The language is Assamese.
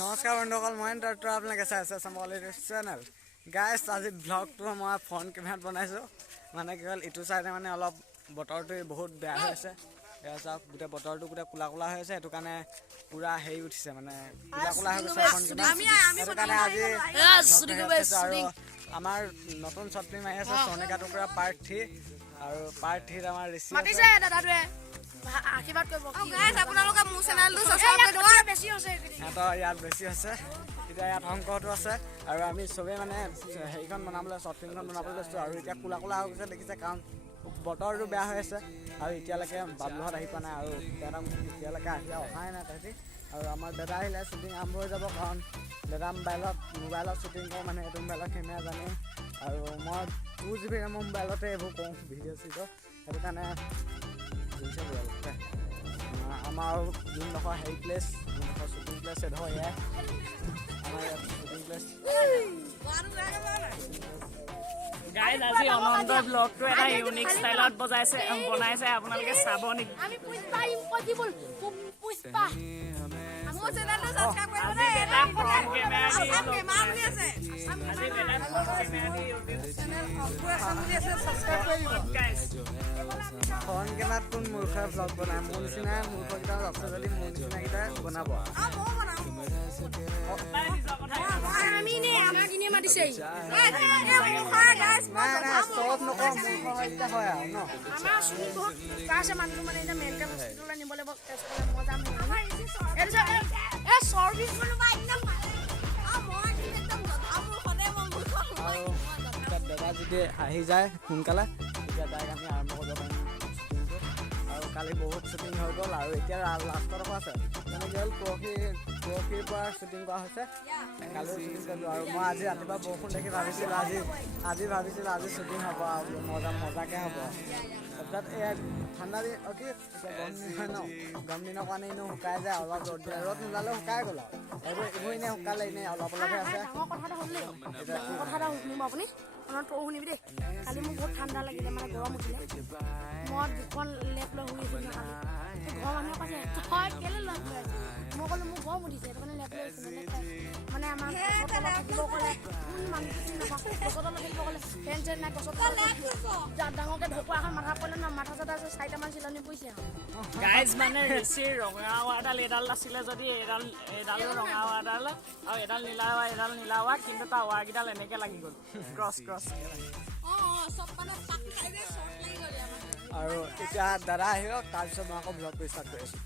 নমস্কাৰ বন্ধুসকল, মই ডক্টৰ আপোনালোকে চাই আছে চামল চেনেল। গাইছ, আজি ব্লগটো মই ফ্ৰণ্ট কেমেৰাত বনাইছোঁ। মানে কি হ'ল, ইটো চাইডে মানে অলপ বতৰটো বহুত বেয়া হৈ আছে। এয়া চাওক, গোটেই বতৰটো গোটেই ক'লা ক'লা হৈ আছে। সেইটো কাৰণে পূৰা হেৰি উঠিছে, মানে ক'লা ক'লা হৈ গৈছে ফ্ৰণ্ট কেমেৰা। সেইটো কাৰণে আজি আৰু আমাৰ নতুন শ্বৰ্ট ফিল্ম আহি আছে সোনিকা টুকুৰা পাৰ্ট 3। আৰু পাৰ্ট 3 আমাৰ ঋষি আশীৰ্বাদ কৰিব গাইছ, আপোনালোকে মোৰ চেনেলটো সাবস্ক্ৰাইব কৰি দিব। বেছি হৈছে সিহঁতৰ ইয়াত বেছি হৈছে, এতিয়া ইয়াত অংকটো আছে। আৰু আমি চবেই মানে হেৰিখন বনাবলৈ, শ্বৰ্ট ফিল্মখন বনাবলৈ লৈছোঁ। আৰু এতিয়া ক'লা ক'লা হৈ গৈছে দেখিছে, কাৰণ বতৰটো বেয়া হৈ আছে। আৰু এতিয়ালৈকে বাবলুহঁত আহি পোৱা নাই, আৰু দাদা এতিয়ালৈকে অহাই নাই তাহাঁতি। আৰু আমাৰ দাদা আহিলে শ্বুটিং আৰম্ভ হৈ যাব, কাৰণ দাদা মোবাইলত শ্বুটিং কৰোঁ, মানে এইটো মোবাইলত কেমেৰা জানেই। আৰু মই 2GB মোৰ মোবাইলতে এইবোৰ কৰোঁ, ভিডিঅ' চিডিঅ'। সেইটো কাৰণে আমাৰ যোনডোখৰ হেৰি প্লেচ, যোনডোখৰ শ্বুটিং প্লেচ, সেইডোখৰ এয়াই আমাৰ ইয়াত শ্বুটিং প্লেচ। গাইজ, আজি অনন্ত ব্লগটো এটা ইউনিক ষ্টাইলত বনাইছে, আপোনালোকে চাব নেকি? ফ্ৰণ্ট কেমেৰাত কোন মূৰ্খই ব্লগ বনায়? মোৰ নিচিনা মূৰ্খকেইটা আছে যদি মোৰ নিচিনাকেইটাই বনাব। দাদা যদি আহি যায় সোনকালে, তেতিয়া তাইক আমি আৰম্ভ কৰিব পাৰিম শ্বুটিংটো। আৰু কালি বহুত শ্বুটিং হৈ গ'ল, আৰু এতিয়া লাষ্টত আকৌ আছে। মানে কি হ'ল, পৰহিৰ পৰা শ্বুটিং কৰা হৈছে, কালিও শ্বুটিং কৰিলোঁ। আৰু মই আজি ৰাতিপুৱা বৰষুণ দেখি ভাবিছিলোঁ আজি শ্বুটিং হ'ব, আৰু মজাকৈ হ'ব। তাৰপিছত এই ঠাণ্ডা দিন কি গৰম দিন হয় ন, গৰম দিনৰ কাৰণে এনেও শুকাই যায়, অলপ ৰ'দ নোলালেও শুকাই গ'ল। আৰু এইবোৰ এনেই শুকালে, এনেই অলপ অলপহে আছে। আপুনি শুনিবি দেই। কালি মোক বহুত ঠাণ্ডা লাগিলে, মানে গৰম উঠিলে। মই দুখন লেপ লৈ শুই আছিলোঁ কালি। ঘৰৰ মানুহে কৈছে তই কেলৈ লগ লৈ আছ? মই ক'লোঁ মোক গৰম উঠিছে, সেইটো কাৰণে লেপ লৈ আছোঁ। মানে আমাৰ গছৰ তলত থাকিব ক'লে, গছৰ তলত থাকিব ক'লে, ফেন চেন নাই, গছৰ তলত ডাঙৰকৈ ঢকুৱা এখন মাথা পৰিলে ন, মাথা চাথা 4টামান চিলনি পৰিছে। গাইজ, মানে ঋষিৰ ৰঙা ৱাৰডাল এডাল আছিলে, যদি এডালো ৰঙা ৱাৰডাল আৰু এডাল নীলা ৱাৰ, কিন্তু তাৰ ৱাৰকেইডাল এনেকৈ লাগি গ'ল, ক্ৰছ। আৰু এতিয়া দাদা আহিব, তাৰপিছত মই আকৌ ব্লগ ষ্টাৰ্ট কৰি আছোঁ।